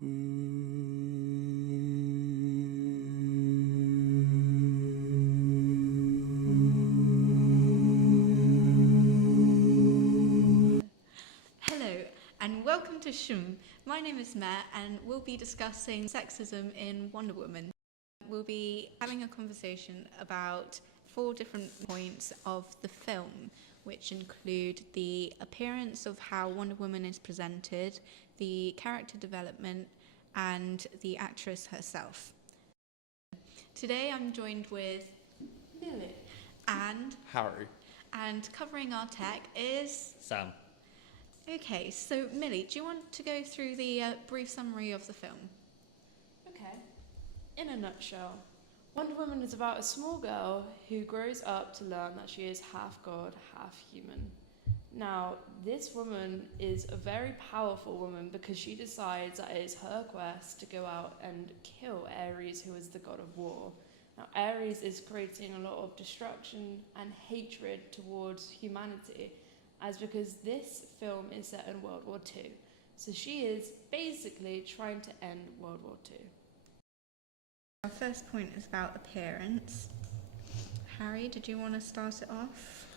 Hello and welcome to Shum. My name is Matt and we'll be discussing sexism in Wonder Woman. We'll be having a conversation about 4 different points of the film, which include the appearance of how Wonder Woman is presented, the character development, and the actress herself. Today I'm joined with Millie and Harry. And covering our tech is Sam. Okay, so Millie, do you want to go through the brief summary of the film? Okay. In a nutshell, Wonder Woman is about a small girl who grows up to learn that she is half god, half human. Now, this woman is a very powerful woman because she decides that it is her quest to go out and kill Ares, who is the god of war. Now, Ares is creating a lot of destruction and hatred towards humanity, as because this film is set in World War II. So she is basically trying to end World War II. Our first point is about appearance. Harry, did you want to start it off?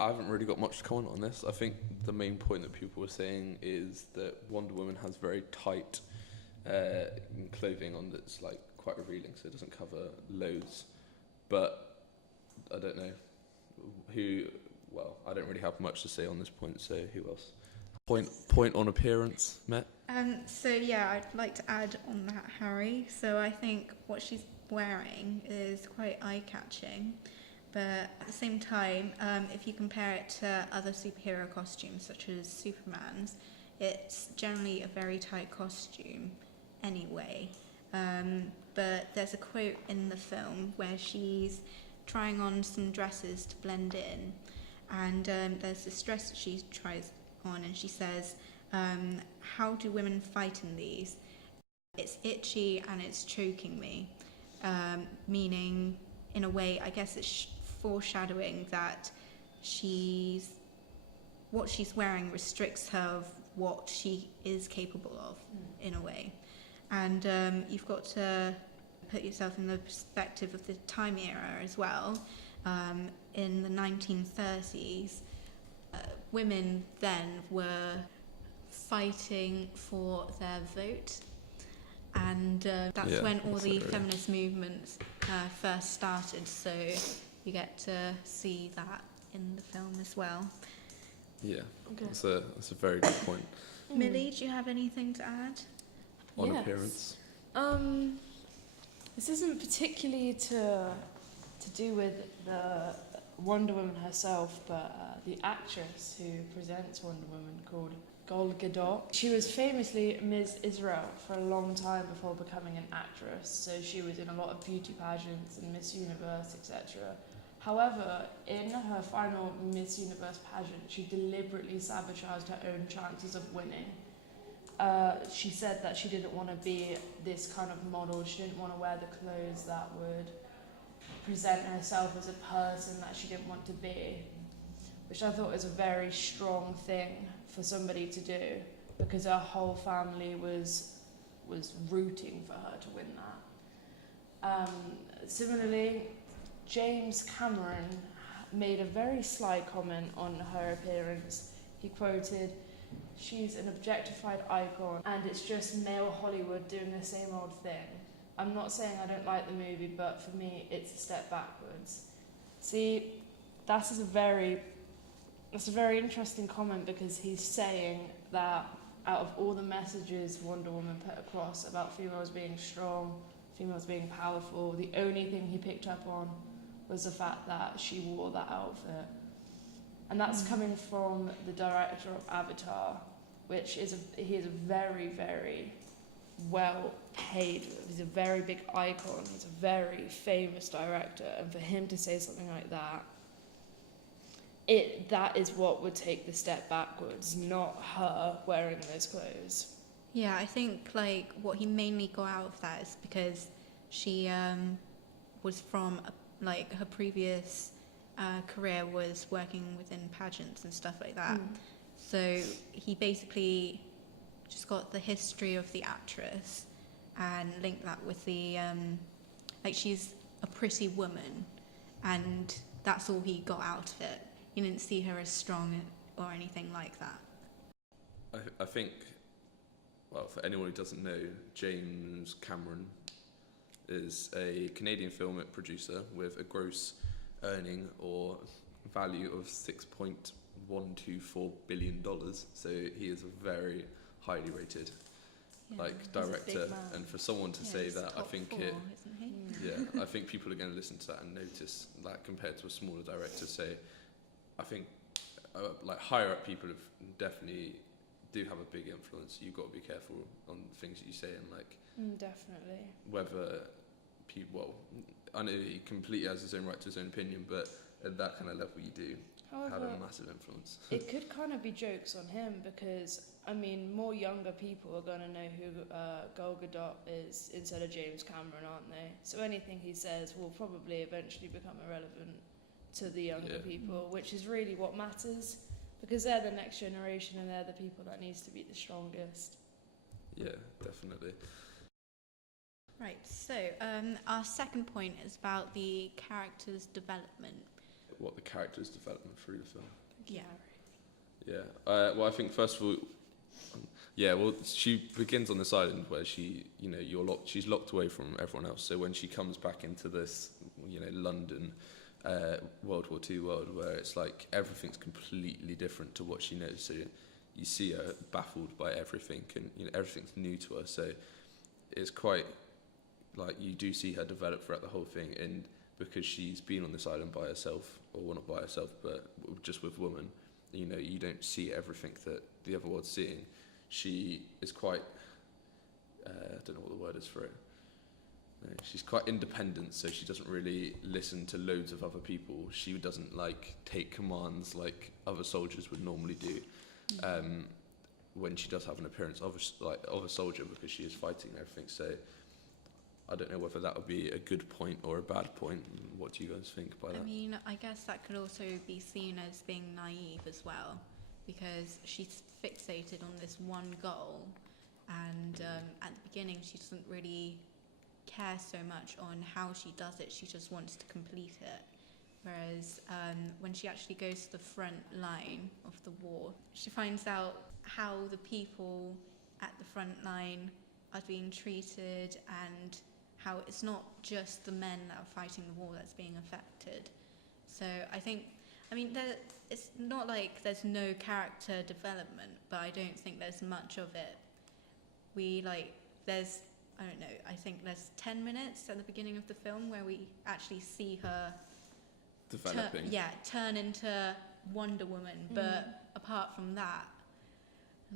I haven't really got much to comment on this. I think the main point that people were saying is that Wonder Woman has very tight clothing on that's like quite revealing, so it doesn't cover loads. But I don't know who. Well, I don't really have much to say on this point. So who else? Point on appearance, Matt. So yeah, I'd like to add on that, Harry. So I think what she's wearing is quite eye-catching. But at the same time, if you compare it to other superhero costumes, such as Superman's, it's generally a very tight costume anyway. But there's a quote in the film where she's trying on some dresses to blend in, and there's this dress that she tries on, and she says, how do women fight in these? It's itchy and it's choking me, meaning, in a way, I guess it's foreshadowing that what she's wearing restricts her of what she is capable of, in a way. And you've got to put yourself in the perspective of the time era as well. In the 1930s, women then were fighting for their vote, and that's when all the feminist movements first started, so you get to see that in the film as well. Yeah, okay. That's a very good point. Millie, do you have anything to add? On appearance? This isn't particularly to do with the Wonder Woman herself, but the actress who presents Wonder Woman, called Gal Gadot. She was famously Ms. Israel for a long time before becoming an actress, so she was in a lot of beauty pageants and Miss Universe, etc. However, in her final Miss Universe pageant, she deliberately sabotaged her own chances of winning. She said that she didn't want to be this kind of model, she didn't want to wear the clothes that would present herself as a person that she didn't want to be, which I thought was a very strong thing for somebody to do, because her whole family was rooting for her to win that. Similarly, James Cameron made a very sly comment on her appearance. He quoted, "She's an objectified icon and it's just male Hollywood doing the same old thing. I'm not saying I don't like the movie, but for me it's a step backwards." See, that's a very interesting comment, because he's saying that out of all the messages Wonder Woman put across about females being strong, females being powerful, the only thing he picked up on was the fact that she wore that outfit. And that's coming from the director of Avatar, which is he is a very, very well paid, he's a very big icon, he's a very famous director, and for him to say something like that, that is what would take the step backwards, not her wearing those clothes. Yeah, I think like what he mainly got out of that is because she was from like her previous career was working within pageants and stuff like that. So he basically just got the history of the actress and linked that with the like she's a pretty woman, and that's all he got out of it. He didn't see her as strong or anything like that. I think, well, for anyone who doesn't know, James Cameron is a Canadian film producer with a gross earning or value of $6.124 billion. So he is a very highly rated director, and for someone to say that, I think four, it, isn't he? I think people are going to listen to that and notice that compared to a smaller director. So I think higher up people have definitely do have a big influence. You've got to be careful on things that you say, and definitely whether people. Well, I know he completely has his own right to his own opinion, but at that kind of level, you do have a massive influence. It could kind of be jokes on him because, I mean, more younger people are going to know who Gal Gadot is instead of James Cameron, aren't they? So anything he says will probably eventually become irrelevant to the younger people, which is really what matters, because they're the next generation and they're the people that needs to be the strongest. Yeah, definitely. Right, so our second point is about the character's development. What the character's development through the film. Yeah. Yeah. Well, I think first of all, she begins on this island where she, she's locked away from everyone else. So when she comes back into this, London, World War II world, where it's like everything's completely different to what she knows. So you see her baffled by everything, and everything's new to her. So it's quite you do see her develop throughout the whole thing, and because she's been on this island by herself, or well, not by herself, but just with women, you don't see everything that the other world's seeing. She is quite, I don't know what the word is for it. No, she's quite independent, so she doesn't really listen to loads of other people. She doesn't take commands like other soldiers would normally do. When she does have an appearance of a soldier, because she is fighting and everything. So I don't know whether that would be a good point or a bad point. What do you guys think by that? I mean, I guess that could also be seen as being naive as well, because she's fixated on this one goal, and at the beginning she doesn't really care so much on how she does it. She just wants to complete it. Whereas when she actually goes to the front line of the war, she finds out how the people at the front line are being treated, and how it's not just the men that are fighting the war that's being affected. So it's not like there's no character development, but I don't think there's much of it. I think there's 10 minutes at the beginning of the film where we actually see her developing. Turn into Wonder Woman, but apart from that,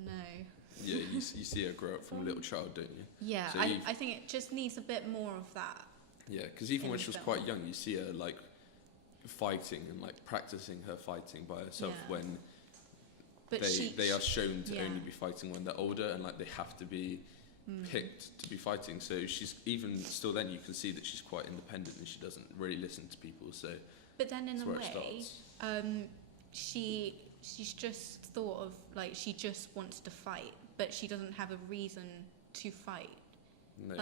no. Yeah, you see her grow up from a little child, don't you? Yeah, so I think it just needs a bit more of that. Yeah, because even when she was quite young, you see her fighting and practicing her fighting by herself, when they are shown to only be fighting when they're older, and they have to be picked to be fighting. So she's even still then you can see that she's quite independent and she doesn't really listen to people. So but then in a way, she's just thought of she just wants to fight, but she doesn't have a reason to fight. No,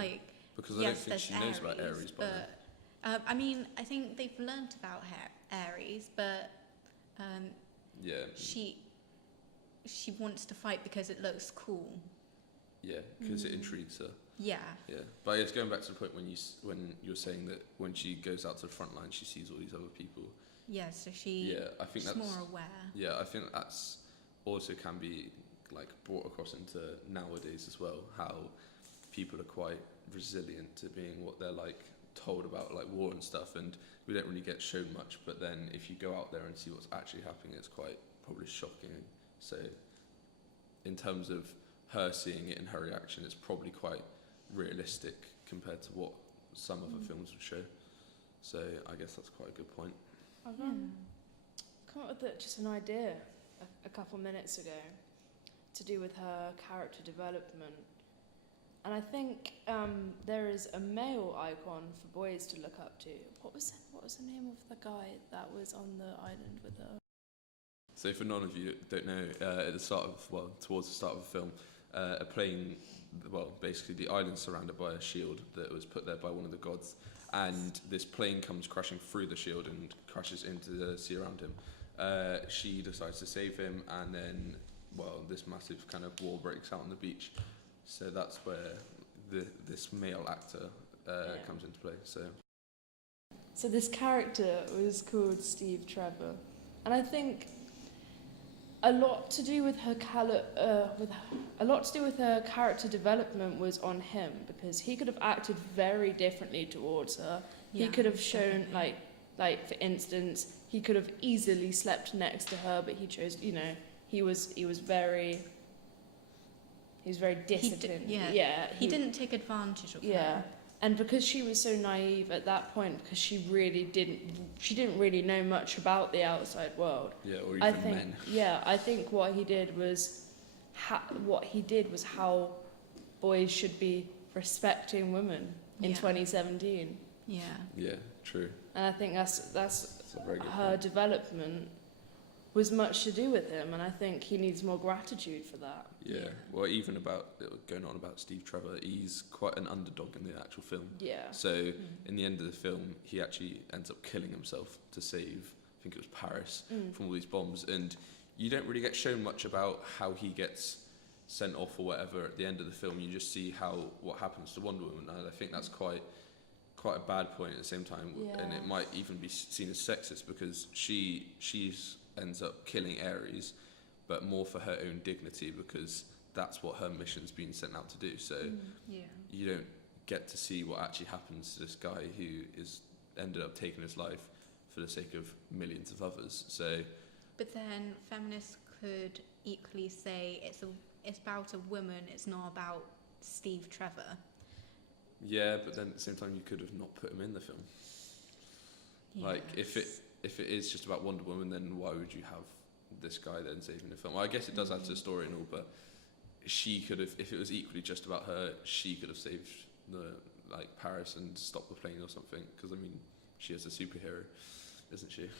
because I don't think she knows about Ares by then. I mean, I think they've learnt about Ares, but she wants to fight because it looks cool. Yeah, because it intrigues her. Yeah. Yeah, but it's going back to the point when you're saying that when she goes out to the front line, she sees all these other people. Yeah, so she's more aware. Yeah, I think that's also can be brought across into nowadays as well. How people are quite resilient to being what they're told about war and stuff, and we don't really get shown much. But then if you go out there and see what's actually happening, it's quite probably shocking. So in terms of her seeing it and her reaction, it's probably quite realistic compared to what some other films would show. So I guess that's quite a good point. I've come up with just an idea a couple minutes ago to do with her character development. And I think there is a male icon for boys to look up to. What was the name of the guy that was on the island with her? So for none of you that don't know, at the start of towards the start of the film, a plane. Well, basically the island's surrounded by a shield that was put there by one of the gods, and this plane comes crashing through the shield and crashes into the sea around him. She decides to save him, and then, well, this massive kind of war breaks out on the beach. So that's where this male actor comes into play. So this character was called Steve Trevor, and I think a lot to do with her character development was on him, because he could have acted very differently towards her. He could have shown like for instance, he could have easily slept next to her, but he chose, he was very disciplined. He didn't take advantage of her. Yeah. And because she was so naive at that point, because she didn't really know much about the outside world. Yeah, or even men. Yeah, I think what he did was how boys should be respecting women in 2017. Yeah. Yeah, true. And I think that's a very good her point. Development was much to do with him, and I think he needs more gratitude for that. Yeah. Well, even going on about Steve Trevor, he's quite an underdog in the actual film. Yeah. So in the end of the film, he actually ends up killing himself to save, I think it was Paris, from all these bombs. And you don't really get shown much about how he gets sent off or whatever at the end of the film. You just see what happens to Wonder Woman, and I think that's quite a bad point at the same time. Yeah. And it might even be seen as sexist, because she's ends up killing Ares, but more for her own dignity, because that's what her mission's been sent out to do. So you don't get to see what actually happens to this guy who is ended up taking his life for the sake of millions of others. So, but then feminists could equally say it's about a woman. It's not about Steve Trevor. Yeah, but then at the same time, you could have not put him in the film. Yes. Like if it is just about Wonder Woman, then why would you have this guy then saving the film? Well, I guess it does add to the story and all, but she could have, if it was equally just about her, she could have saved Paris and stopped the plane or something. Because I mean, she is a superhero, isn't she?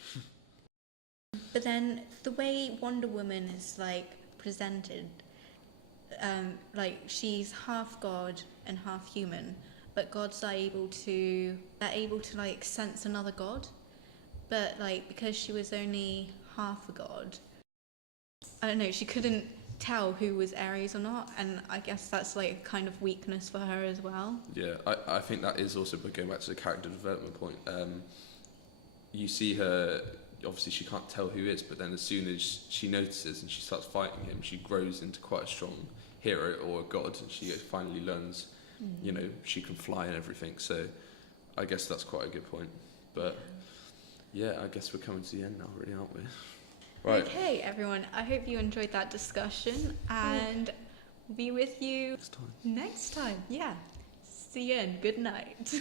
But then the way Wonder Woman is presented, she's half god and half human, but gods are able to sense another god. But because she was only half a god, I don't know, she couldn't tell who was Ares or not, and I guess that's a kind of weakness for her as well. Yeah, I think that is also, but going back to the character development point, you see her, obviously she can't tell who it is, but then as soon as she notices and she starts fighting him, she grows into quite a strong hero or a god, and she finally learns, she can fly and everything. So I guess that's quite a good point. But yeah, I guess we're coming to the end now, really, aren't we? Right. Okay, everyone, I hope you enjoyed that discussion, and we'll be with you next time. Yeah. See you and good night.